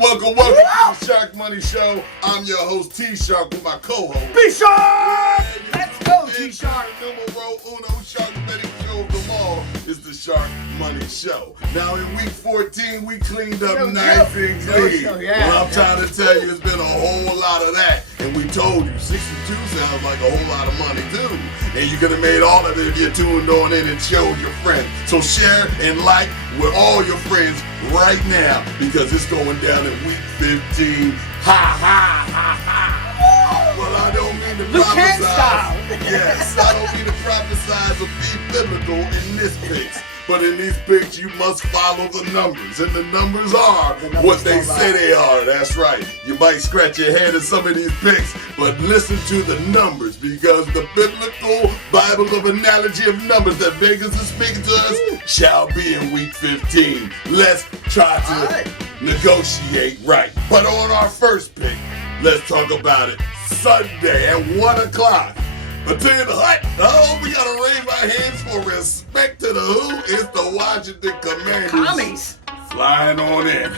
Welcome to the Sharkmoney Show. I'm your host, T-Shark, with my co-host, B-Shark! Let's go, T-Shark! Numero uno Shark betting show of them all is the Sharkmoney Show. Now, in week 14, we cleaned up nice and clean. Well, I'm trying to tell you, it's been a whole lot of that. And we told you, 62 sounds like a whole lot of money, too. And you could have made all of it if you tuned on in and showed your friends. So share and like with all your friends right now, because it's going down in week 15. Ha, ha, ha, ha. Well, I don't mean to prophesize. Yes, I don't mean to prophesize or be biblical in this picks. But in these picks, you must follow the numbers. And the numbers are what they say they are. That's right. You might scratch your head at some of these picks, but listen to the numbers, because the biblical Bible of analogy of numbers that Vegas is speaking to us shall be in week 15. Let's try to negotiate right. But on our first pick, let's talk about it Sunday at 1 o'clock. But to the hut, we gotta raise our hands for respect to the who? It's the Washington Commanders. Commies. Flying on in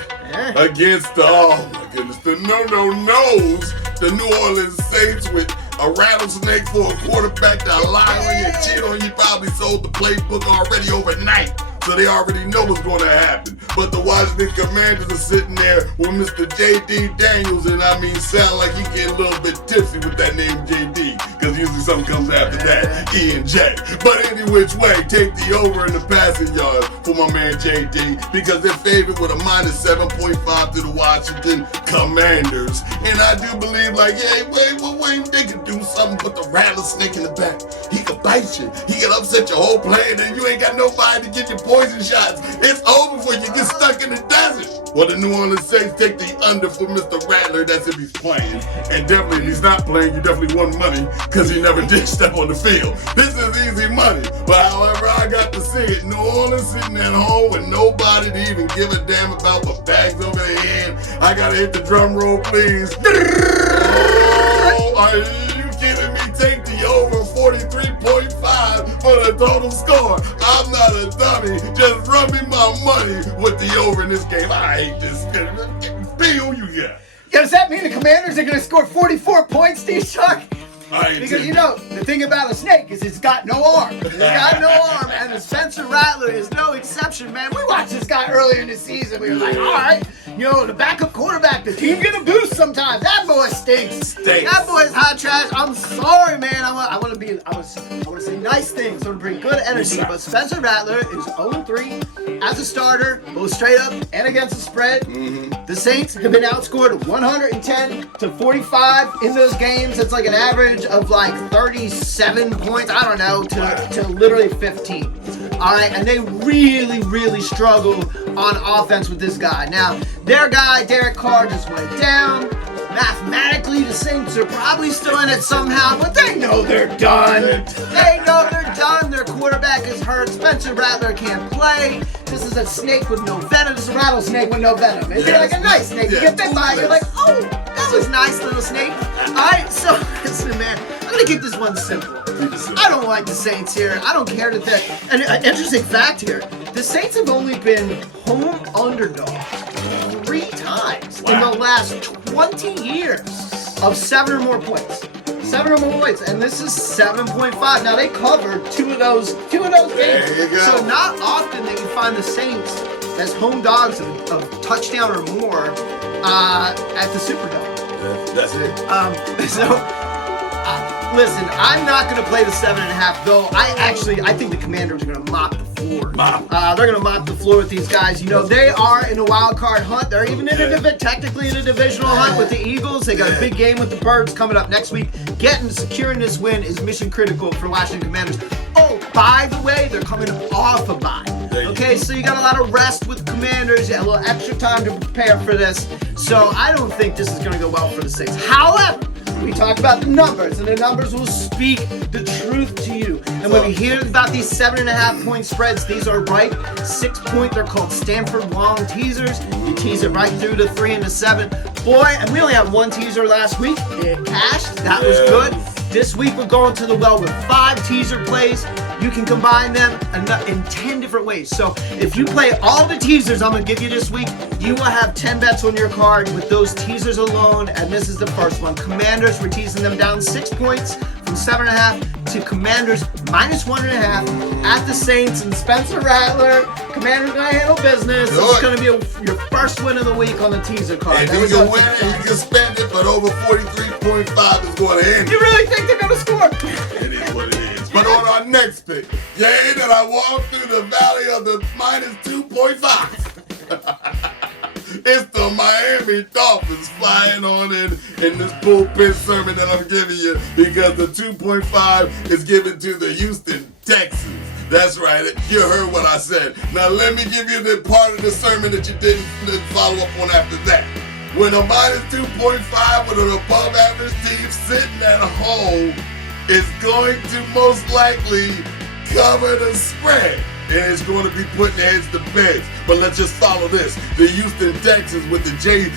against the, oh my goodness, the no-no-nos, the New Orleans Saints, with a rattlesnake for a quarterback that lie on you, cheat on you. Probably sold the playbook already overnight, so they already know what's going to happen. But the Washington Commanders are sitting there with Mr. J.D. Daniels, and I mean, sound like he get a little bit tipsy with that name J.D., because usually something comes after that, E and J. But any which way, take the over in the passing yards for my man J.D., because they're favored with a minus 7.5 to the Washington Commanders. And I do believe, like, hey, wait, they can do something with the rattlesnake in the back. He can bite you. He can upset your whole plan, and you ain't got nobody to get your poison shots. It's over for you. Get stuck in the desert. Well, the New Orleans Saints take the under for Mr. Rattler. That's if he's playing. And definitely, if he's not playing, you definitely won money, because he never did step on the field. This is easy money. But however I got to see it, New Orleans sitting at home with nobody to even give a damn about the bags over their head. I got to hit the drum roll, please. Oh, are you kidding me? Take the over 43.5 for the total score. I'm not a dummy. Just run me my money with the over in this game. I hate this. Bill, you got. Yeah, does that mean the Commanders are going to score 44 points, T-Shark? Because, you know, the thing about a snake is it's got no arm. It's got no arm, and the Spencer Rattler is no exception, man. We watched this guy earlier in the season. We were like, all right, you know, the backup quarterback, the team get a boost sometimes. That boy stinks. That boy's hot trash. I'm sorry, man. I want to say nice things, so to bring good energy. But Spencer Rattler is 0-3 as a starter, both straight up and against the spread. The Saints have been outscored 110 to 45 in those games. It's like an average of like 37 points, I don't know, to literally 15. All right, and they really, really struggle on offense with this guy. Now, their guy, Derek Carr, just went down. Mathematically, the Saints are probably still in it somehow, but they know they're done. They know they're done. Their quarterback is hurt. Spencer Rattler can't play. This is a snake with no venom. This is a rattlesnake with no venom. It's like a nice snake. You get bit by it, you're like, oh, that was nice, little snake. All right, so listen, man, I'm going to keep this one simple. I don't like the Saints here. I don't care that they're... An interesting fact here, the Saints have only been home underdogs 3 times in the last 20 years of 7 or more points. 7 or more points, and this is 7.5. Now, they covered two of those games. So not often that you find the Saints as home dogs of touchdown or more at the Superdome. That's it. Listen, I'm not going to play the 7.5, though. I think the Commanders are going to mop the floor. They're going to mop the floor with these guys. You know, they are in a wild card hunt. They're even technically in a divisional hunt with the Eagles. They got a big game with the Birds coming up next week. Securing this win is mission critical for Washington Commanders. Oh, by the way, they're coming off a bye. Okay, so you got a lot of rest with the Commanders. You got a little extra time to prepare for this. So I don't think this is going to go well for the Saints. However, we talked about the numbers, and the numbers will speak the truth to you. And when we hear about these 7.5 point spreads, these are right 6 point. They're called Stanford long teasers. You tease it right through to 3 and to 7. Boy, and we only had one teaser last week. It cashed. That was good. This week we're going to the well with 5 teaser plays. you can combine them in 10 different ways. So if you play all the teasers I'm going to give you this week, you will have 10 bets on your card with those teasers alone. And this is the first one. Commanders, we're teasing them down 6 points from 7.5 to Commanders -1.5 at the Saints and Spencer Rattler. Commanders going to handle business. This is going to be your first win of the week on the teaser card. And you can win and you can spend it, but over 43.5 is going to end. You really think they're going to score? It is what it is. But on our next pick, yay that I walked through the valley of the -2.5. It's the Miami Dolphins flying on in this bullpen sermon that I'm giving you because the 2.5 is given to the Houston Texans. That's right. You heard what I said. Now let me give you the part of the sermon that you didn't follow up on after that. When a -2.5 with an above average team sitting at home is going to most likely cover the spread. And it's going to be putting their heads to beds. But let's just follow this. The Houston Texans with the JZAC,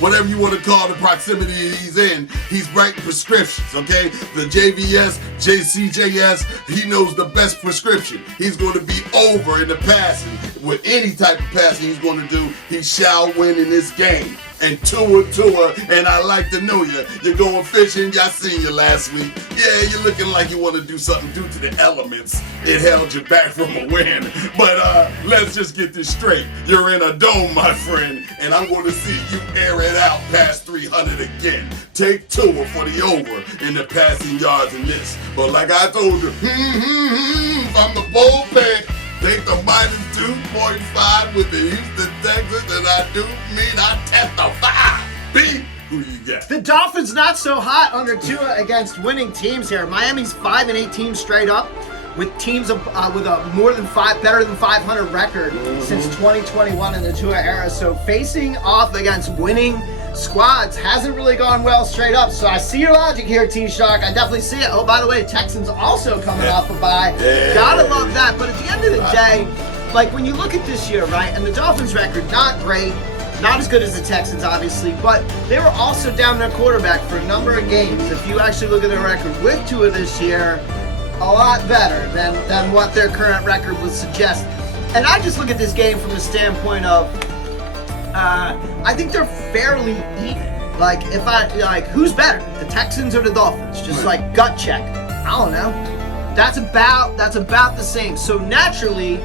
whatever you want to call the proximity he's in, he's writing prescriptions, okay? The JVS, JCJS, he knows the best prescription. He's going to be over in the passing. With any type of passing he's going to do, he shall win in this game. And Tua, and I like to know you. You're going fishing. I seen you last week. Yeah, you're looking like you want to do something due to the elements. It held you back from a win. But let's just get this straight. You're in a dome, my friend, and I'm going to see you air it out past 300 again. Take Tua for the over in the passing yards in this. But like I told you, from the bullpen, take the -2.5 with the Houston Texans, and I do mean I testify. B, who you got? The Dolphins not so hot under Tua against winning teams here. Miami's 5-18 straight up with teams with a better than 500 record since 2021 in the Tua era. So facing off against winning squads hasn't really gone well straight up. So I see your logic here, T-Shark. I definitely see it. Oh, by the way, Texans also coming off a bye. Gotta love that. But at the end of the day, like when you look at this year, right, and the Dolphins record, not great, not as good as the Texans, obviously, but they were also down their quarterback for a number of games. If you actually look at their record with Tua this year, a lot better than what their current record would suggest. And I just look at this game from the standpoint of I think they're fairly even. Like, who's better, the Texans or the Dolphins? Just like gut check. I don't know. That's about the same. So naturally,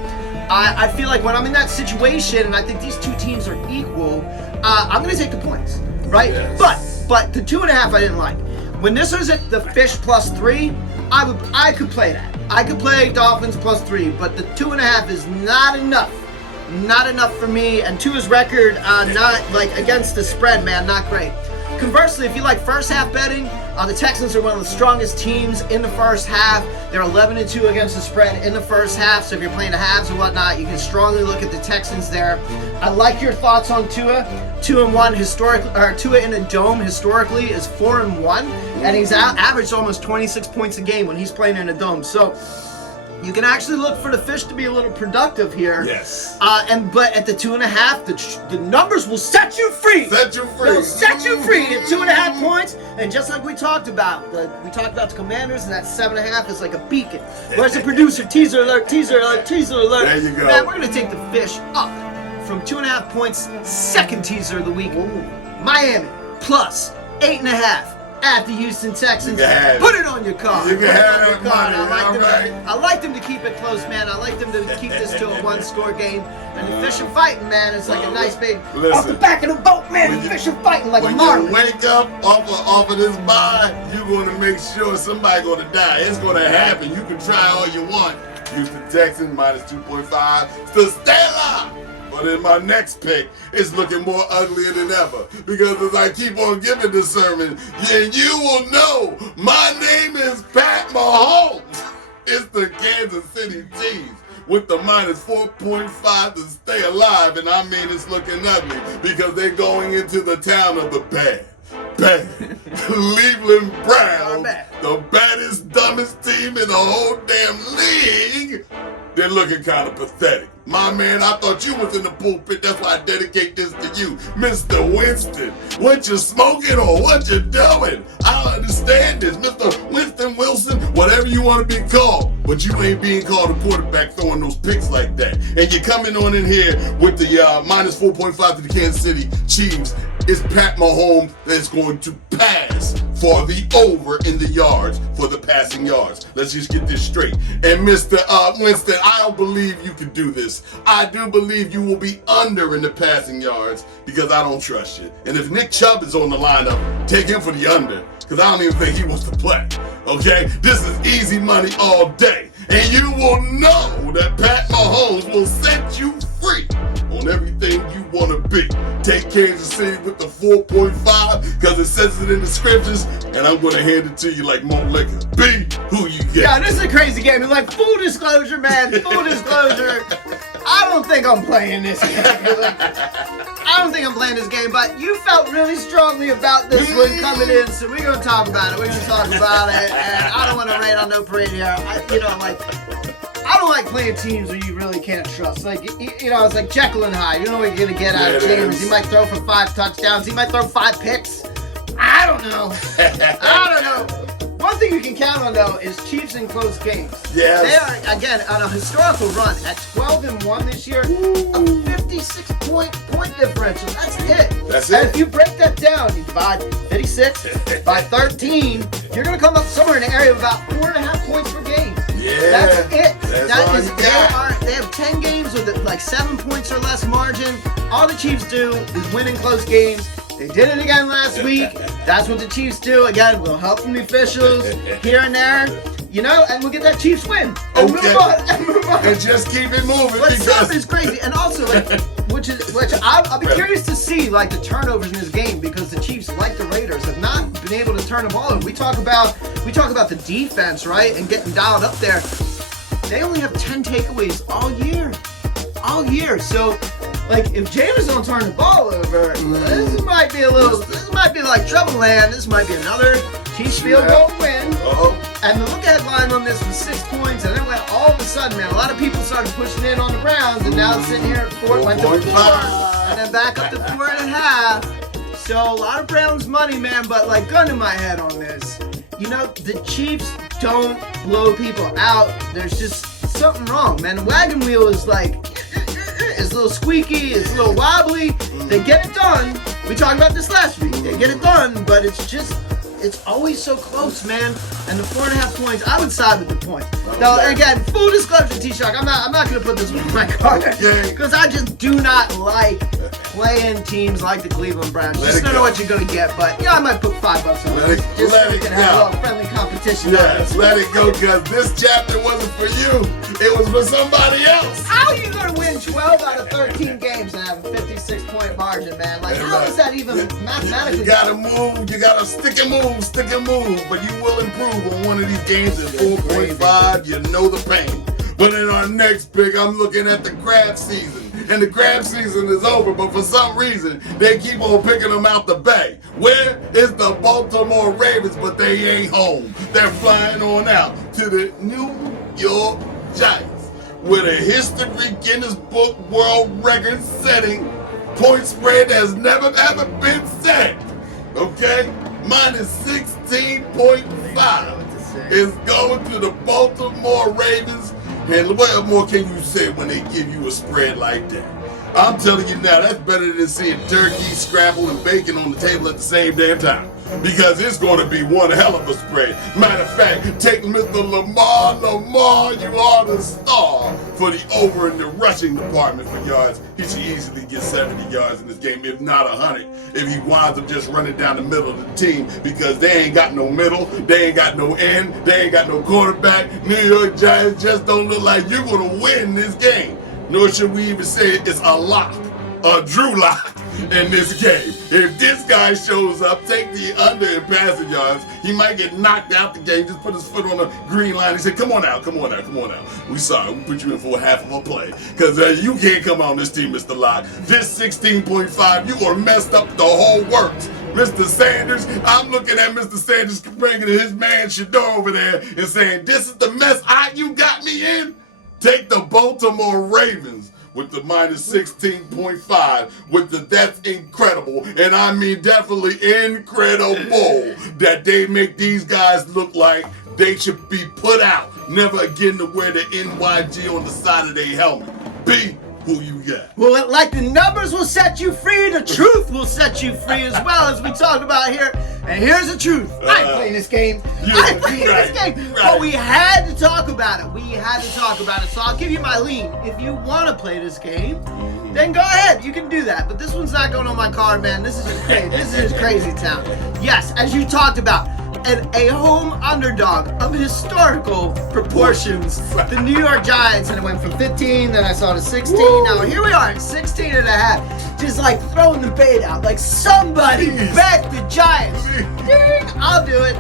I feel like when I'm in that situation and I think these two teams are equal, I'm gonna take the points, right? Yes. But the 2.5 I didn't like. When this was at the fish +3, I could play that. I could play Dolphins +3, but the 2.5 is not enough. Not enough for me, and Tua's record, not like against the spread, man, not great. Conversely, if you like first half betting, the Texans are one of the strongest teams in the first half. They're 11-2 against the spread in the first half, so if you're playing the halves or whatnot, you can strongly look at the Texans there. I like your thoughts on Tua. 2-1 historically, or Tua in a dome historically is 4-1, and he's averaged almost 26 points a game when he's playing in a dome. So you can actually look for the fish to be a little productive here. Yes. But at the 2.5, the numbers will set you free. Set you free. They'll set you free at 2.5 points. And just like we talked about, the Commanders, and that 7.5 is like a beacon. Where's the producer? Teaser alert, teaser alert, teaser alert. There you go. Man, we're going to take the fish up from 2.5 points. Second teaser of the week. Ooh. Miami plus 8.5. At the Houston Texans. Put it on your card. You can have that money. I like them to keep it close, man. I like them to keep this to a one-score game. And the fish are fighting, man. It's like a nice big off the back of the boat, man. The fish are fighting like a marlin. When you wake up off of this bye, you're going to make sure somebody's going to die. It's going to happen. You can try all you want. Houston Texans -2.5 to stay alive. But in my next pick, it's looking more uglier than ever. Because as I keep on giving this sermon, and you will know, my name is Pat Mahomes. It's the Kansas City Chiefs with the -4.5 to stay alive. And I mean it's looking ugly because they're going into the town of the bad. Cleveland Browns, the baddest, dumbest team in the whole damn league. They're looking kind of pathetic. My man, I thought you was in the pulpit. That's why I dedicate this to you. Mr. Winston, what you smoking or what you doing? I don't understand this. Mr. Winston, you want to be called, but you ain't being called a quarterback throwing those picks like that. And you're coming on in here with the minus 4.5 to the Kansas City Chiefs. It's Pat Mahomes that's going to pass for the over in the yards, for the passing yards. Let's just get this straight. And Mr. Winston, I don't believe you can do this. I do believe you will be under in the passing yards because I don't trust you. And if Nick Chubb is on the lineup, take him for the under because I don't even think he wants to play. Okay? This is easy money all day. And you will know that Pat Mahomes will set you free on everything you want to be. Take Kansas City with the 4.5 because it says it in the scriptures, and I'm going to hand it to you like Mo Liquor. B, who you get? Yeah, this is a crazy game. It's like full disclosure, man. Full disclosure. I don't think I'm playing this game. I don't think I'm playing this game, but you felt really strongly about this one coming in, so we're going to talk about it. We're going to talk about it, and I don't want to rain on no parade here. I don't like playing teams where you really can't trust. Like, it's like Jekyll and Hyde. You know what you're going to get out of James. He might throw for 5 touchdowns. He might throw 5 picks. I don't know. One thing you can count on, though, is Chiefs in close games. Yes. They are, again, on a historical run at 12-1 this year, a 56-point differential. That's it. That's and it. if you break that down, you divide 56 by 13, you're going to come up somewhere in the area of about 4.5 points per game. Yeah. That's it. That's They have 10 games with like 7 points or less margin. All the Chiefs do is win in close games. They did it again last week. That's what the Chiefs do. Again, we'll help from the officials here and there. And we'll get that Chiefs win. And move on. And just keep it moving. But stuff is crazy. And also, which I'll be curious to see, like, the turnovers in this game because the Chiefs, like the Raiders, have not been able to turn the ball over. We talk about the defense, right, and getting dialed up there. They only have 10 takeaways all year. So, like, if James don't turn the ball over, this might be like trouble land. This might be another Chiefs field goal win. And the look-ahead line on this was 6 points, and then all of a sudden, man, a lot of people started pushing in on the Browns, and now it's sitting here at 4, went to 4, and then back up to 4.5. So a lot of Browns money, man, but like gun to my head on this. The Chiefs don't blow people out. There's just something wrong, man. The wagon wheel is like, it's a little squeaky, it's a little wobbly. They get it done. We talked about this last week. They get it done, but it's always so close, man. And the 4.5 points, I would side with the points. Now, again, full disclosure, T-Shock, I'm not going to put this one in my card because I just do not like playing teams like the Cleveland Browns. Just don't know what you're going to get, but I might put $5 on it. Just so we can have a little friendly competition. Yes, let it go because this chapter wasn't for you. It was for somebody else. How are you going to win 12 out of 13 games and have a 56-point margin, man? Like, how is that even mathematically? You got to move. You got to stick and move, but you will improve on one of these games at 4.5. You know the pain. But in our next pick, I'm looking at the crab season. And the crab season is over, but for some reason, they keep on picking them out the bay. Where is the Baltimore Ravens? But they ain't home. They're flying on out to the New York Giants with a history Guinness Book World Record setting point spread that has never ever been set. Okay? Minus 16.5 is going to the Baltimore Ravens. And what more can you say when they give you a spread like that? I'm telling you now, that's better than seeing turkey, scramble, and bacon on the table at the same damn time. Because it's going to be one hell of a spread. Matter of fact, take Mr. Lamar. Lamar, you are the star for the over in the rushing department for yards. He should easily get 70 yards in this game, if not 100, if he winds up just running down the middle of the team because they ain't got no middle, they ain't got no end, they ain't got no quarterback. New York Giants just don't look like you're going to win this game. Nor should we even say it's a lock, a Drew lock in this game. If this guy shows up, take the under in passing yards, he might get knocked out the game, just put his foot on the green line and say, come on out. We sorry, we put you in for half of a play. Because you can't come on this team, Mr. Locke. This 16.5, you are messed up the whole works. Mr. Sanders, I'm looking at Mr. Sanders bringing his man Shador over there and saying, this is the mess you got me in. Take the Baltimore Ravens with the minus 16.5 with the that's incredible, and I mean definitely incredible that they make these guys look like They should be put out. Never again to wear the NYG on the side of their helmet. B, who you got? Well, like the numbers will set you free, the truth will set you free as well, as we talked about here. And here's the truth. I ain't playing this game. I ain't playing this game. But we had to talk about it. So I'll give you my lean. If you want to play this game, then go ahead. You can do that. But this one's not going on my card, man. This is just crazy. This is just crazy town. Yes, as you talked about, a home underdog of historical proportions. The New York Giants, and it went from 15, then I saw to 16. Woo. Now here we are at 16 and a half. Just like throwing the bait out. Like somebody bet the Giants. Ding, I'll do it.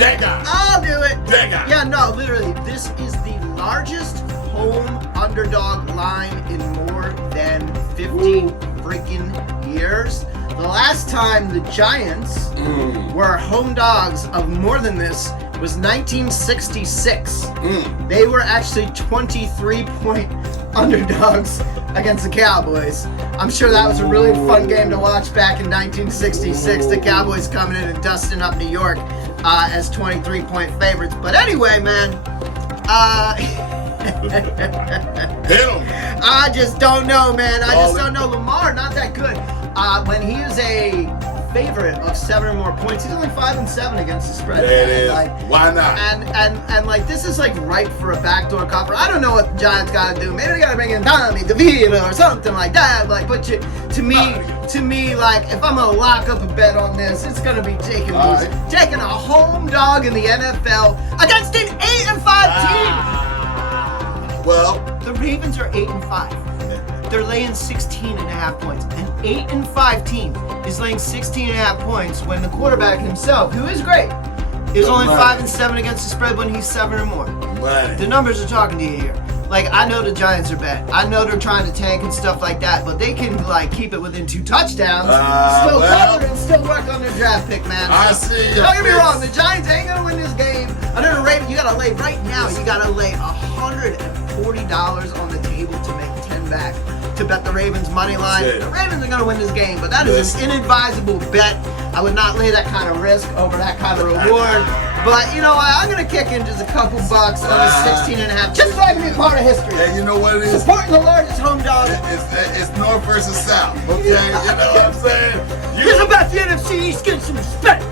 That guy. I'll do it. That guy. Yeah, no, literally, this is the largest home underdog line in more than 50 freaking years. The last time the Giants were home dogs of more than this was 1966. They were actually 23-point underdogs against the Cowboys. I'm sure that was a really fun game to watch back in 1966. The Cowboys coming in and dusting up New York as 23-point favorites. But anyway, man, I just don't know, man. I just don't know. Lamar, not that good. When he is a favorite of 7 or more points, he's only 5-7 against the spread. There it is. Like, why not? And like this is like ripe for a backdoor cover. I don't know what the Giants got to do. Maybe they got to bring in Tommy DeVito or something like that. Like, but to me, like if I'm gonna lock up a bet on this, it's gonna be taking a home dog in the NFL against an 8-5 team. Well, the Ravens are 8-5. They're laying 16.5 points. An 8-5 team is laying 16.5 points when the quarterback himself, who is great, is only 5-7 against the spread when he's 7 or more. Money. The numbers are talking to you here. Like, I know the Giants are bad. I know they're trying to tank and stuff like that, but they can like keep it within 2 touchdowns, cover and still work on their draft pick, man. I see. Don't get me wrong, the Giants ain't gonna win this game. I know the Ravens. You gotta lay right now. You gotta lay $140 on the table to make 10 back to bet the Ravens money line. The Ravens are gonna win this game, but that is an inadvisable bet. I would not lay that kind of risk over that kind of reward. But you know what? I'm gonna kick in just a couple bucks on the 16.5, just so I can be part of history. Yeah, you know what it is? Supporting the largest home dog. It's North versus South. Okay, you know what I'm saying? It's about the NFC East getting some respect.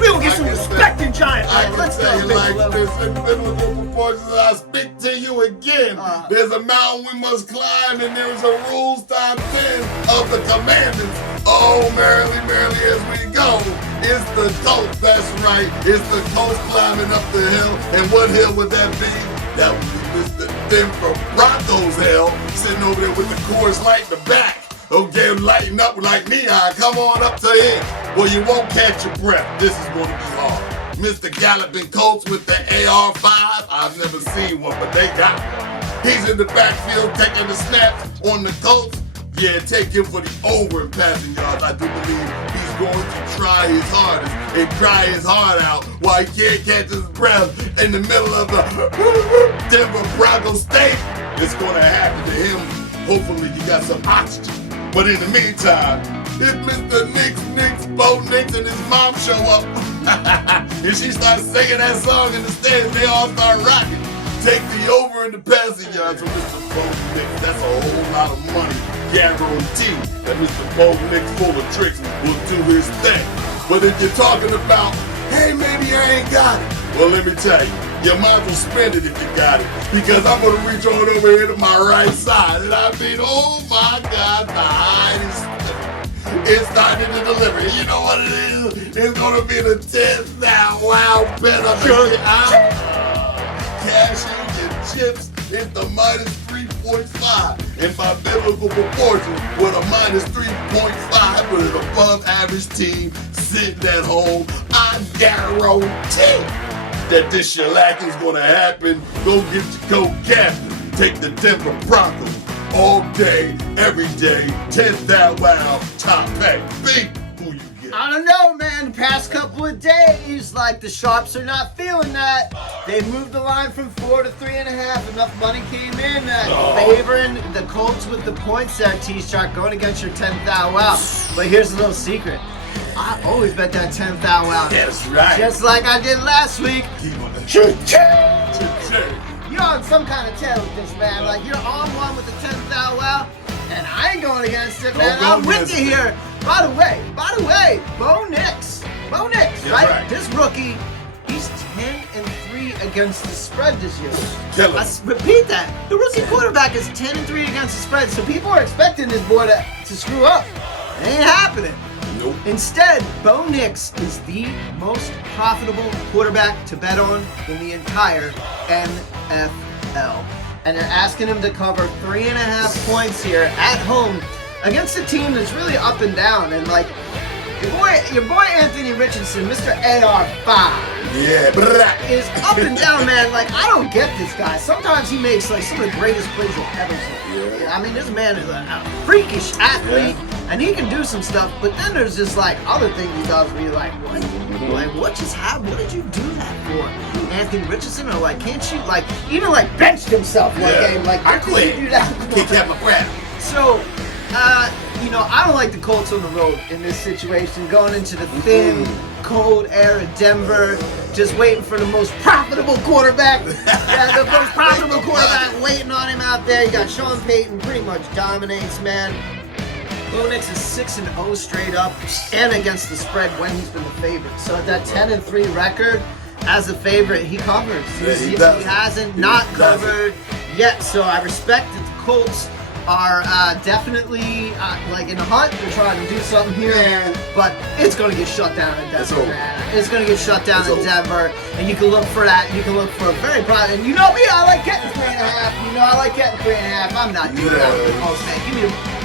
We will get some respect in Giant land. Let's tell you like this, in biblical proportions, I speak to you again. There's a mountain we must climb, and there's a rules times 10 of the commandments. Oh, merrily, merrily as we go. It's the Colts, that's right. It's the Colts climbing up the hill. And what hill would that be? That would be Mr. Denver Broncos hill, sitting over there with the Coors Light in the back. Okay, lighten up like neon. Come on up to him. Well, you won't catch your breath. This is going to be hard. Mr. Galloping Colts with the AR-5. I've never seen one, but they got one. He's in the backfield taking the snaps on the Colts. Yeah, take him for the over in passing yards. I do believe he's going to try his hardest and cry his heart out while he can't catch his breath in the middle of the Denver Broncos state. It's going to happen to him. Hopefully he got some oxygen. But in the meantime, if Mr. Bo Nix and his mom show up, and she starts singing that song in the stands, they all start rocking. Take the over in the passing yards from Mr. Bo Nix. That's a whole lot of money. Guaranteed that Mr. Bo Nix, full of tricks, will do his thing. But if you're talking about, hey, maybe I ain't got it. Well, let me tell you, you might as well spend it if you got it. Because I'm going to reach on over here to my right side. And I mean, oh my God, the hide is starting to deliver. You know what it is? It's going to be the 10th now. Wow, bet on the cash in your chips at the minus 3.5. And by biblical proportion, with a minus 3.5 with an above average team sitting at home, I guarantee that this shellacking's gonna happen. Go get your co-captain. Take the Denver Broncos all day, every day. 10th down, wow, top pay. Big, who you get? I don't know, man. The past couple of days, like the Sharps are not feeling that. They moved the line from 4 to 3.5. Enough money came in favoring the Colts with the points there, T-Shark, going against your 10th down, wow. But here's a little secret. I always bet that 10th thou out. That's right. Just like I did last week. Keep on the You're on some kind of tear with this, man. Like, you're on one with the 10th thou out, and I ain't going against it, man. I'm with you here. By the way, Bo Nix, right? This rookie, he's 10-3 against the spread this year. Repeat that. The rookie quarterback is 10-3 against the spread, so people are expecting this boy to screw up. It ain't happening. Nope. Instead, Bo Nix is the most profitable quarterback to bet on in the entire NFL. And they're asking him to cover 3.5 points here at home against a team that's really up and down. And like, your boy Anthony Richardson, Mr. AR5, is up and down, man. Like, I don't get this guy. Sometimes he makes like some of the greatest plays I've ever seen. I mean, this man is a freakish athlete, and he can do some stuff. But then there's just like other things he does where you're like, what? Like, what just happened? What did you do that for, Anthony Richardson? Or like, can't you like even like benched himself one game? Like, I quit. Do that? Can't have my crap. So. I don't like the Colts on the road in this situation, going into the thin, cold air of Denver, just waiting for the most profitable quarterback. The most profitable quarterback waiting on him out there. You got Sean Payton, pretty much dominates, man. Bo Nix is 6-0 straight up and against the spread when he's been the favorite. So at that 10-3 record, as a favorite, he covers. He hasn't not covered yet, so I respect that the Colts are definitely like in the hunt. They're trying to do something here, but it's going to get shut down in Denver, man. It's going to get shut down in Denver, and you can look for that. You can look for a very bright, and you know me, I like getting 3.5. I'm not doing that with the Colts, man.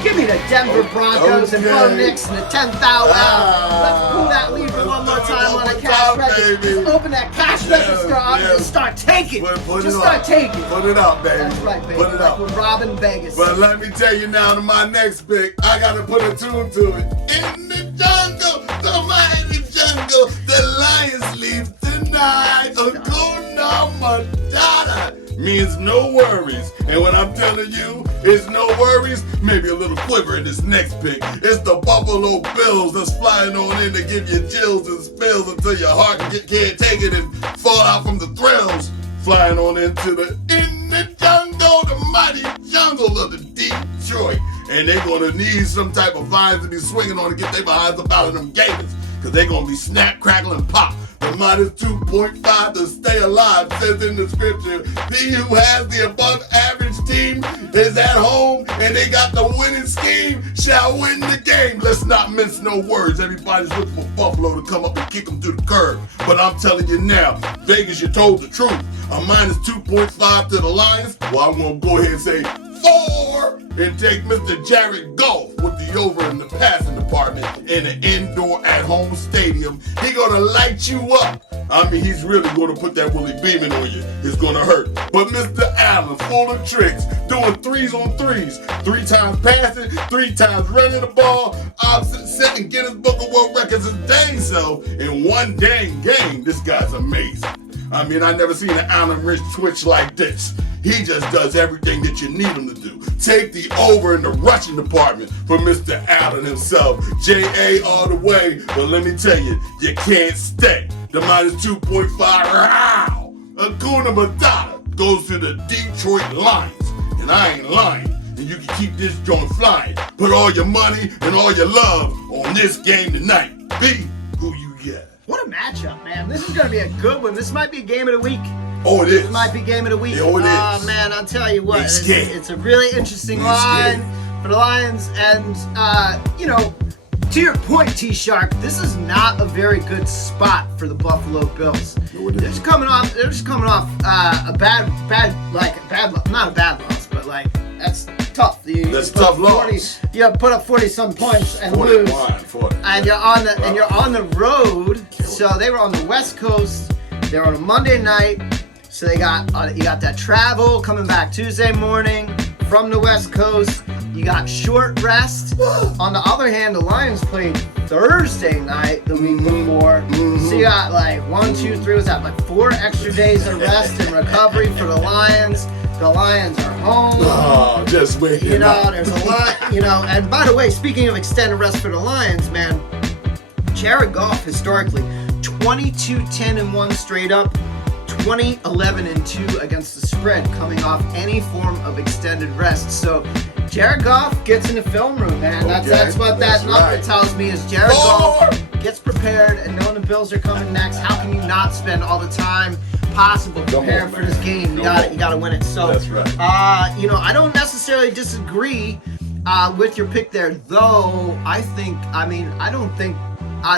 Give me the Denver Broncos and Bo Nix and the 10th thou out. Let's pull that lever one more time on the cash register. Open that cash register up and start taking. Just start taking. Put it up, baby. That's right, baby. Put it up. Like we're robbing Vegas. But let me tell you now, to my next pick, I gotta put a tune to it. In the jungle, the mighty jungle, the lions leave tonight. Hakuna Matata means no worries. And when I'm telling you, it's no worries, maybe a little quiver in this next pick. It's the Buffalo Bills that's flying on in to give you chills and spills until your heart can't take it and fall out from the thrills. Flying on into the jungle, the mighty jungle of the Detroit. And they're going to need some type of vines to be swinging on to get their behinds up out of them gators. Because they're going to be snap, crackle, and pop. The -2.5 to stay alive says in the scripture, he who has the above average team is at home and they got the winning scheme shall win the game. Let's not mince no words. Everybody's looking for Buffalo to come up and kick them to the curb. But I'm telling you now, Vegas, you told the truth. A -2.5 to the Lions. Well, I'm going to go ahead and say 4 and take Mr. Jared Goff with the over in the passing department in an indoor at-home stadium. He gonna light you up. I mean, he's really gonna put that Willie Beeman on you. It's gonna hurt. But Mr. Allen, full of tricks, doing 3s on 3s. 3 times passing, 3 times running the ball. Opposite setting Guinness Book of World Records is dang so. In one dang game, this guy's amazing. I mean, I never seen an Allen Rich twitch like this. He just does everything that you need him to do. Take the over in the rushing department for Mr. Allen himself. J.A. all the way. But let me tell you, you can't stay. The -2.5, wow. Hakuna Matata goes to the Detroit Lions. And I ain't lying. And you can keep this joint flying. Put all your money and all your love on this game tonight. Be who you get. What a matchup, man. This is going to be a good one. This might be game of the week. Oh, it is. This might be game of the week. Oh, it is. Oh, man, I'll tell you what. It's a really interesting line for the Lions. And, to your point, T-Shark, this is not a very good spot for the Buffalo Bills. No, it is. They're just coming off a bad, not a bad loss, but like, that's tough. That's tough loss. You put up 40-some points and lose. 40. And you're on the road. So they were on the West Coast. They were on a Monday night. So you got that travel coming back Tuesday morning from the West Coast. You got short rest. On the other hand, the Lions played Thursday night the week before. So you got like 1, 2, 3, was that like 4 extra days of rest and recovery for the Lions. The Lions are home. Oh, just wait. There's a lot, and by the way, speaking of extended rest for the Lions, man, Jared Goff, historically, 22-10-1 straight up, 20-11-2 against the spread, coming off any form of extended rest. So Jared Goff gets in the film room, man. That's what that number tells me is Jared Goff gets prepared, and knowing the Bills are coming next, how can you not spend all the time possible preparing for this game? You gotta win it. So that's right. I don't necessarily disagree with your pick there, though. I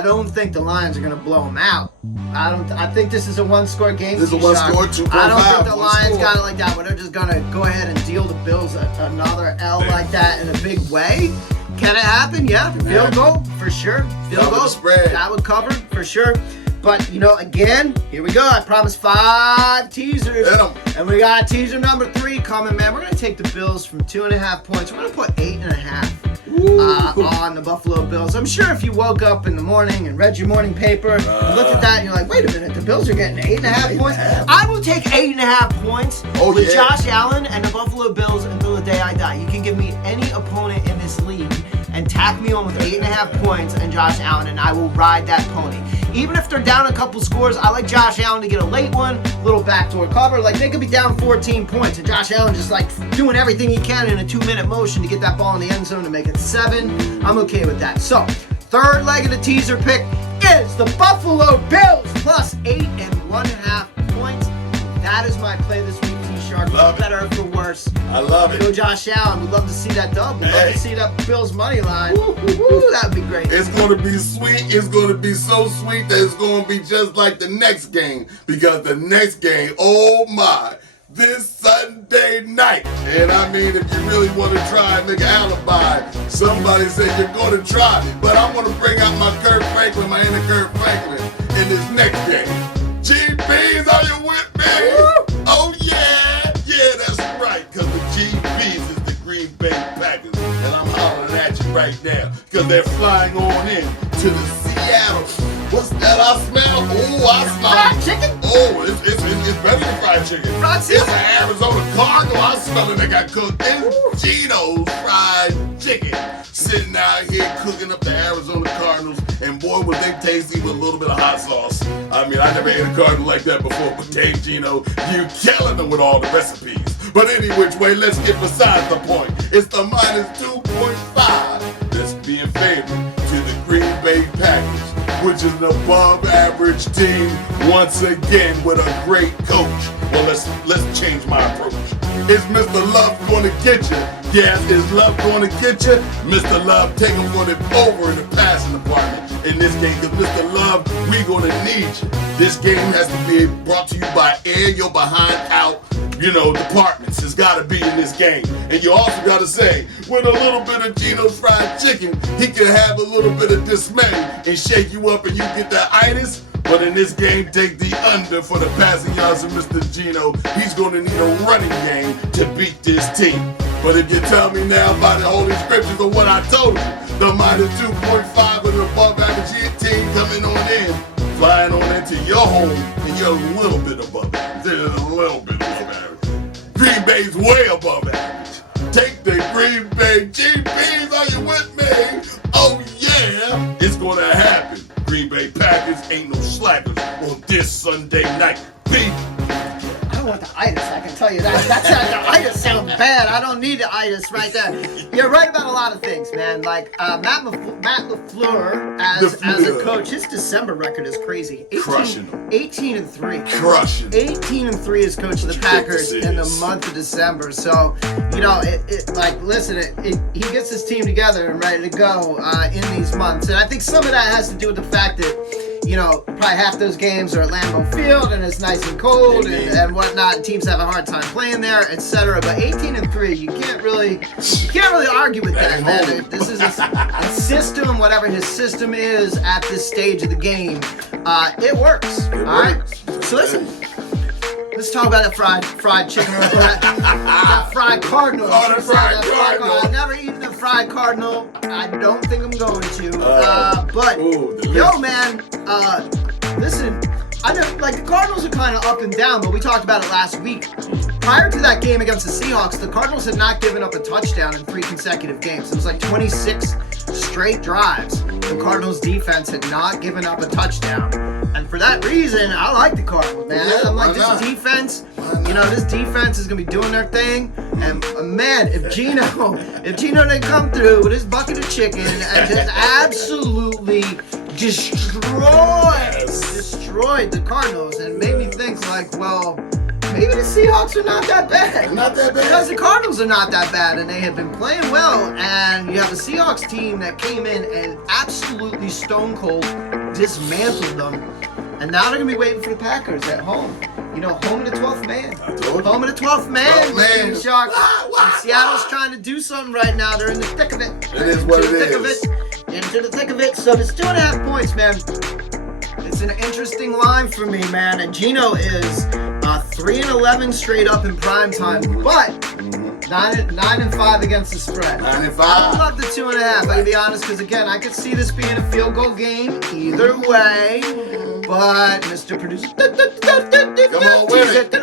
don't think the Lions are going to blow them out. I think this is a one-score game. This is a one-score, 2.5. I don't think the Lions got it like that, but they're just going to go ahead and deal the Bills another L like that in a big way. Can it happen? Yeah. Field goal, for sure. Field goal, that would cover, for sure. But, again, here we go. I promised 5 teasers. And we got teaser number 3 coming, man. We're going to take the Bills from 2.5 points. We're going to put 8.5. On the Buffalo Bills. I'm sure if you woke up in the morning and read your morning paper and looked at that and you're like, wait a minute, the Bills are getting 8.5 points. I will take 8.5 points with Josh Allen and the Buffalo Bills until the day I die. You can give me any opponent in this league and tack me on with 8.5 points and Josh Allen, and I will ride that pony. Even if they're down a couple scores, I like Josh Allen to get a late one, little backdoor cover. Like, they could be down 14 points, and Josh Allen just, doing everything he can in a 2-minute motion to get that ball in the end zone to make it 7. I'm okay with that. So, third leg of the teaser pick is the Buffalo Bills plus 8.5 points. That is my play this week, T-Shark. For better or for worse. I love it. Go Josh Allen. We'd love to see that dub. We'd love to see that Bills money line. That would be great. It's going to be sweet. It's going to be so sweet that it's going to be just like the next game. Because the next game, oh my, this Sunday night. And I mean, if you really want to try and make an alibi, somebody said you're going to try. But I'm going to bring out my Kurt Franklin, my inner Kurt Franklin, in this next game. GBs, are you with me? Woo! Oh yeah, that's right. Because the GBs is the Green Bay Packers, and I'm hollering at you right now because they're flying on in to the Seattle. What's that I smell? Oh, I smell fried chicken. Oh, it's better than fried chicken. Fried chicken. It's an Arizona Cardinal. I smell it. They got cooked. It's Geno's fried chicken. Sitting out here cooking up the Arizona Cardinals, and boy, would they tasty with a little bit of hot sauce. I mean, I never ate a Cardinal like that before, but Dave Geno, you killing them with all the recipes. But any which way, let's get besides the point. It's the minus 2.5 that's being favored to the Green Bay Packers, which is an above average team once again with a great coach. Well, let's change my approach. Is Mr. Love going to get you? Yes, is Love going to get you? Mr. Love taking for it over in the passing department in this game. Because Mr. Love, we're going to need you. This game has to be brought to you by Air Your Behind Out, departments. It's got to be in this game. And you also got to say, with a little bit of Geno's fried chicken, he can have a little bit of dismay and shake you up and you get that itis. But in this game, take the under for the passing yards of Mr. Geno. He's going to need a running game to beat this team. But if you tell me now by the Holy Scriptures of what I told you, the minus 2.5 with an above average team coming on in, flying on into your home, and you're a little bit above average. There's a little bit above average. Green Bay's way above average. Take the Green Bay GBs. Are you with me? Oh yeah, it's going to happen. Green Bay Packers ain't no slackers on this Sunday night. I don't want the itis, I can tell you that. The itis sounds bad. I don't need the itis right there. You're right about a lot of things, man. Like Matt LaFleur as a coach, his December record is crazy. 18-3. Crushing. 18-3 as coach of the Packers in the month of December. So, he gets his team together and ready to go in these months. And I think some of that has to do with the fact that, probably half those games are at Lambeau Field and it's nice and cold and whatnot. Teams have a hard time playing there, etc. But 18-3, you can't really argue with that, man. This is a system, whatever his system is at this stage of the game. It works. All right. So listen. Let's talk about that fried chicken. That fried cardinal. Oh, the fried cardinal. I've never eaten a fried cardinal. I don't think I'm going to. Yo, man. Listen. I know, the Cardinals are kind of up and down, but we talked about it last week. Prior to that game against the Seahawks, the Cardinals had not given up a touchdown in 3 consecutive games. It was 26 straight drives, the Cardinals defense had not given up a touchdown. And for that reason, I like the Cardinals, man. Yeah, I'm like, why not? this defense, this defense is going to be doing their thing. And man, if Gino didn't come through with his bucket of chicken and just absolutely destroyed the Cardinals and made me think like, well, maybe the Seahawks are not that bad. Not that bad. Because the Cardinals are not that bad, and they have been playing well. And you have a Seahawks team that came in and absolutely stone cold dismantled them. And now they're going to be waiting for the Packers at home. Home of the 12th man. Home of the 12th man. Shark. Seattle's trying to do something right now. They're in the thick of it. It is what it is. Into the thick of it. So it's 2.5 points, man. It's an interesting line for me, man. And Gino is 3-11 straight up in prime time, but 9-5 against the spread. 9-5. I love the 2.5. I gotta be honest, because again, I could see this being a field goal game either way. But Mr. Producer, come on with it.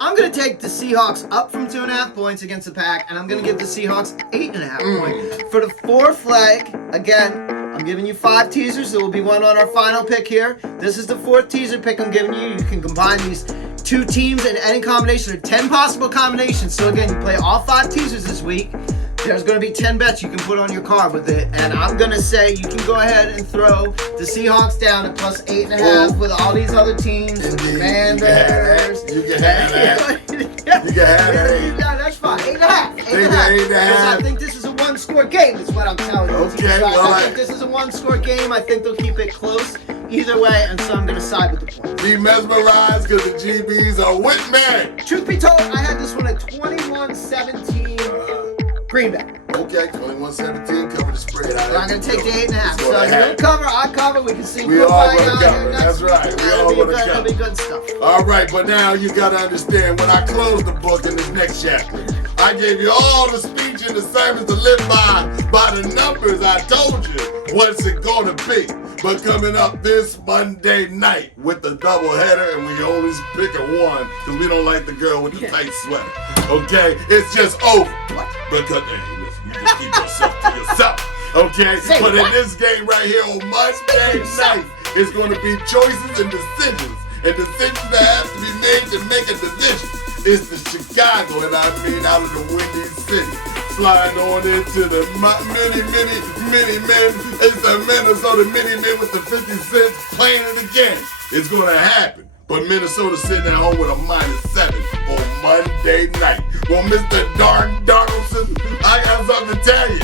I'm gonna take the Seahawks up from 2.5 points against the Pack, and I'm gonna give the Seahawks 8.5 points for the fourth leg. Again, I'm giving you 5 teasers. There will be one on our final pick here. This is the 4th teaser pick I'm giving you. You can combine these 2 teams in any combination. There are 10 possible combinations. So again, you play all 5 teasers this week. There's going to be 10 bets you can put on your card with it. And I'm going to say you can go ahead and throw the Seahawks down at plus 8.5 with all these other teams. The Commanders. You can have that. You can have that. Yeah, that's fine. 8.5. 8.5. Because I think this is a one-score game, is what I'm telling you. Okay, I think this is a one-score game. I think they'll keep it close either way, and so I'm going to side with the points. Be mesmerized because the GBs are with me. Truth be told, I had this one at 21-17 Green Bay. Okay, 21-17, cover the spread. I'm going to take the 8.5. So you'll cover, I cover, we can see. We all going to cover. That's right. We all going to cover. That'll be good stuff. All right, but now you got to understand, when I close the book in this next chapter, I gave you all the speech and the sermons to live by the numbers. I told you what's it going to be. But coming up this Monday night with the doubleheader, and we always pick a one because we don't like the girl with the tight sweater. Okay, it's just over. Because hey, listen, you just keep yourself to yourself. Okay, but in this game right here on Monday night, it's going to be choices and decisions that have to be made to make a division. It's the Chicago, and I mean out of the Windy City. Flying on into the mini men. It's the Minnesota mini men with the 50 cents playing it again. It's going to happen. But Minnesota's sitting at home with a -7 on Monday night. Well, Mr. Darnoldson, I got something to tell you.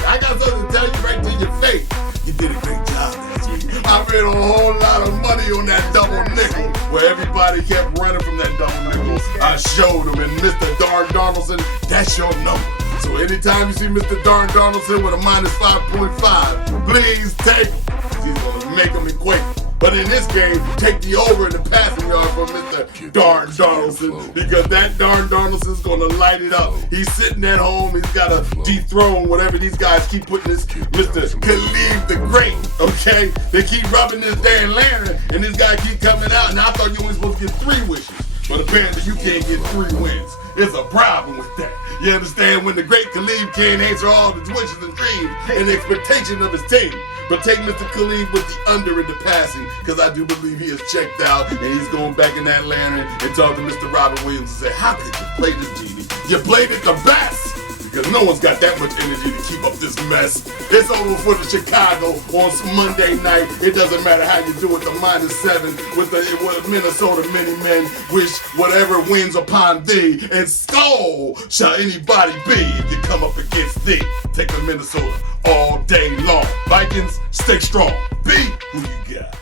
Right to your face. You did a great job last week. I made a whole lot of money on that double nickel. Where everybody kept running from that double nickel. I showed them, and Mr. Darnoldson, that's your number. So anytime you see Mr. Darnoldson with a -5.5, please take him. He's going to make them equate. But in this game, take the over in the passing yard for Mr. Darnoldson, because that Darnoldson's going to light it up. He's sitting at home. He's got to dethrone whatever these guys keep putting this Mr. Khalid the Great, okay? They keep rubbing this damn lantern, and this guy keep coming out, and I thought you were supposed to get 3 wishes. But apparently you can't get 3 wins. There's a problem with that. You understand? When the great Khalid can't answer all his wishes and dreams and expectations of his team. But take Mr. Khalid with the under in the passing, because I do believe he is checked out, and he's going back in that lantern and talk to Mr. Robert Williams and say, how could you play this, Genie? You played it the best! Because no one's got that much energy to keep up this mess. It's over for the Chicago on Monday night. It doesn't matter how you do it, the -7 with the Minnesota Mini-Men. Wish whatever wins upon thee, and skull shall anybody be if you come up against thee. Take the Minnesota all day long. Vikings, stay strong. B, who you got?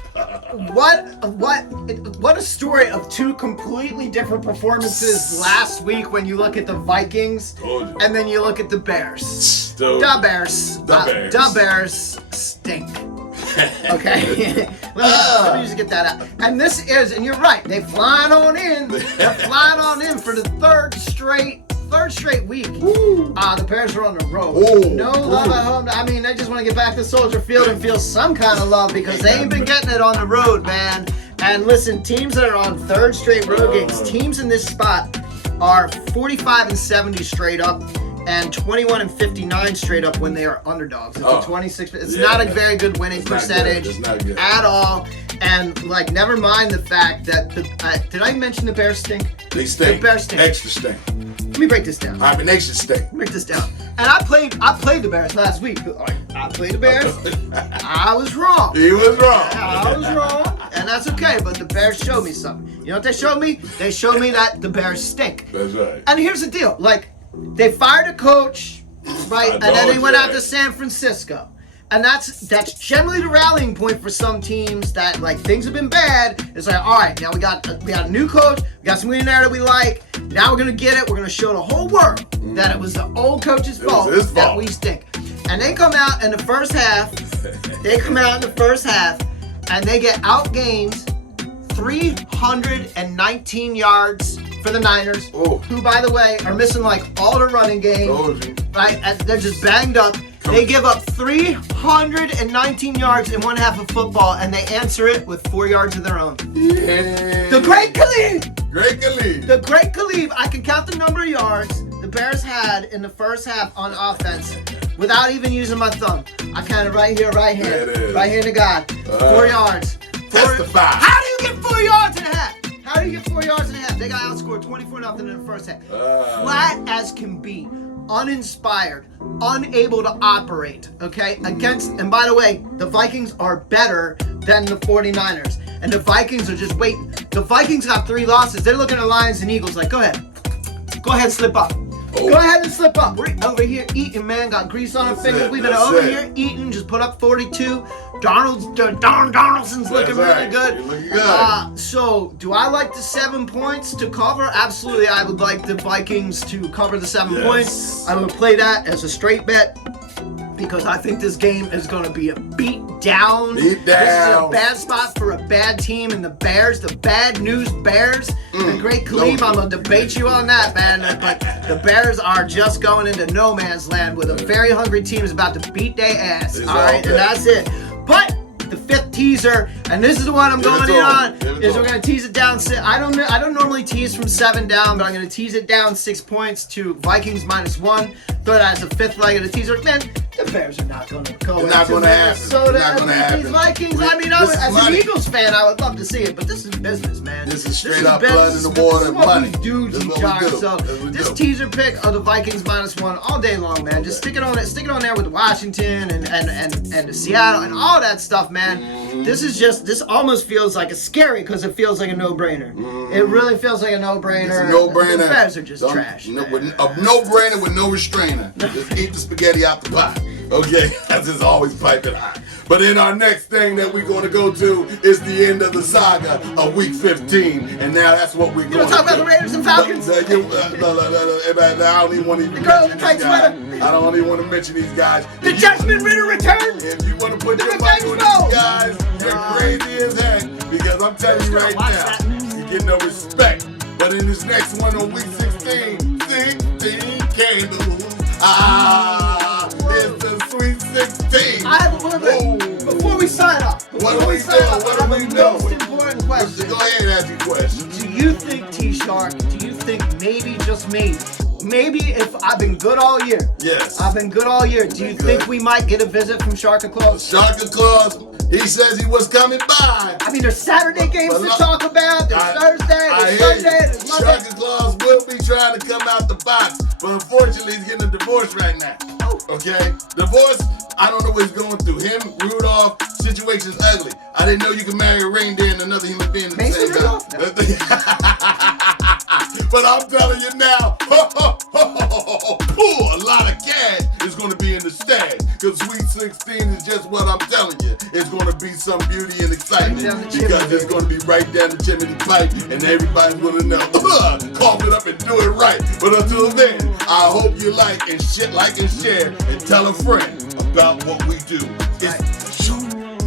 What a story of 2 completely different performances last week when you look at the Vikings and then you look at the Bears. The Bears stink. Okay? let me just get that out. And this is, and you're right, they're flying on in. They're flying on in for the third straight week. The Bears are on the road. No love at home. I mean, they just want to get back to Soldier Field and feel some kind of love because they ain't been getting it on the road, man. And listen, teams that are on 3rd straight road games, teams in this spot are 45-70 straight up. and 21-59 straight up when they are underdogs. It's a 26. It's not a very good winning percentage at all. And like, never mind the fact that did I mention the Bears stink? They stink. The Bears stink. Extra stink. Let me break this down. Hibernation stink. Break this down. And I played the Bears last week. I played the Bears. I was wrong. He was wrong. I was wrong, and that's okay. But the Bears showed me something. You know what they showed me? They showed me that the Bears stink. That's right. And here's the deal: like, they fired a coach, right? And then they went out to San Francisco. And that's generally the rallying point for some teams that, like, things have been bad. It's like, all right, now we got a new coach, we got somebody in there that we like. Now we're gonna get it. We're gonna show the whole world that it was the old coach's fault that we stink. And they come out in the first half. And they get outgained 319 yards for the Niners, who, by the way, are missing like all the running game. Right, and they're just banged up. They give up 319 yards in one half of football, and they answer it with 4 yards of their own. Yeah. The Great Khalid! The Great Khalid. I can count the number of yards the Bears had in the first half on offense without even using my thumb. I counted right here, right hand to God. 4 yards. Testify. How do you get 4 yards in a half? How do you get 4 yards in a half? They got outscored 24-0 in the first half. Flat as can be. Uninspired, unable to operate, okay, against, and by the way, the Vikings are better than the 49ers, and the Vikings are just waiting. The Vikings got 3 losses. They're looking at Lions and Eagles like, go ahead, slip up. Go ahead and slip up. We're over here eating, man. Got grease on our fingers. We've been over here eating. Just put up 42. Donaldson's looking really good. Looking good. So, do I like the 7 points to cover? Absolutely. I would like the Vikings to cover the 7 points. I would play that as a straight bet because I think this game is going to be a beat down. This is a bad spot for a bad team, and the Bears, the bad news Bears, the Great Khalid, I'm going to debate you on that, man. But the Bears are just going into no man's land with a very hungry team is about to beat their ass. All right, and that's it. But the 5th teaser, and this is the one I'm going in on, is we're going to tease it down. I don't normally tease from 7 down, but I'm going to tease it down 6 points to Vikings -1. Throw that as a 5th leg of the teaser. Man, the Bears are not going to go into Minnesota and beat these Vikings. I mean, as an Eagles fan, I would love to see it, but this is business, man. This is straight up blood in the water money. This is what we do, G-Jar. So this teaser pick of the Vikings -1 all day long, man. Just stick it on there with Washington and Seattle and all that stuff, man. This almost feels like it's scary because it feels like a no-brainer. It really feels like a no-brainer. It's a no-brainer. The Bears are just trash. A no-brainer with no restrainer. Just eat the spaghetti out the pot. Okay, that's just always piping hot. But then our next thing that we're going to go to is the end of the saga of Week 15, and now that's what we're going to do. You want to talk about the Raiders and Falcons? I don't even want to mention these guys. I don't even want to mention these guys. The Desmond Ritter return. If you want to put your money on these guys, you're crazy as heck. Because I'm telling you right now, you get no respect. But in this next one on Week 16, 16 candles. It's the Sweet 16. I have a little bit. Before we sign off, I have a most important question. Go ahead and ask your question. Do you think, T-Shark, maybe, just maybe if I've been good all year. Yes. I've been good all year. Do you think we might get a visit from Sharka Claus? Sharka Claus, he says he was coming by. I mean, there's Saturday games to talk about. There's Thursday, there's Sunday, there's Monday. Sharka Claus will be trying to come out the box, but unfortunately he's getting a divorce right now. Okay? Divorce, I don't know what he's going through. Him, Rudolph, situation's ugly. I didn't know you could marry a reindeer and another human being at the same time. But I'm telling you now, a lot of cash is going to be in the stash. Because Sweet 16 is just what I'm telling you. It's going to be some beauty and excitement. Because it's going to be right down the chimney pipe. And everybody's going to know. Cough it up and do it right. But until then, I hope you like and share. And tell a friend about what we do. It's Sharkmoney.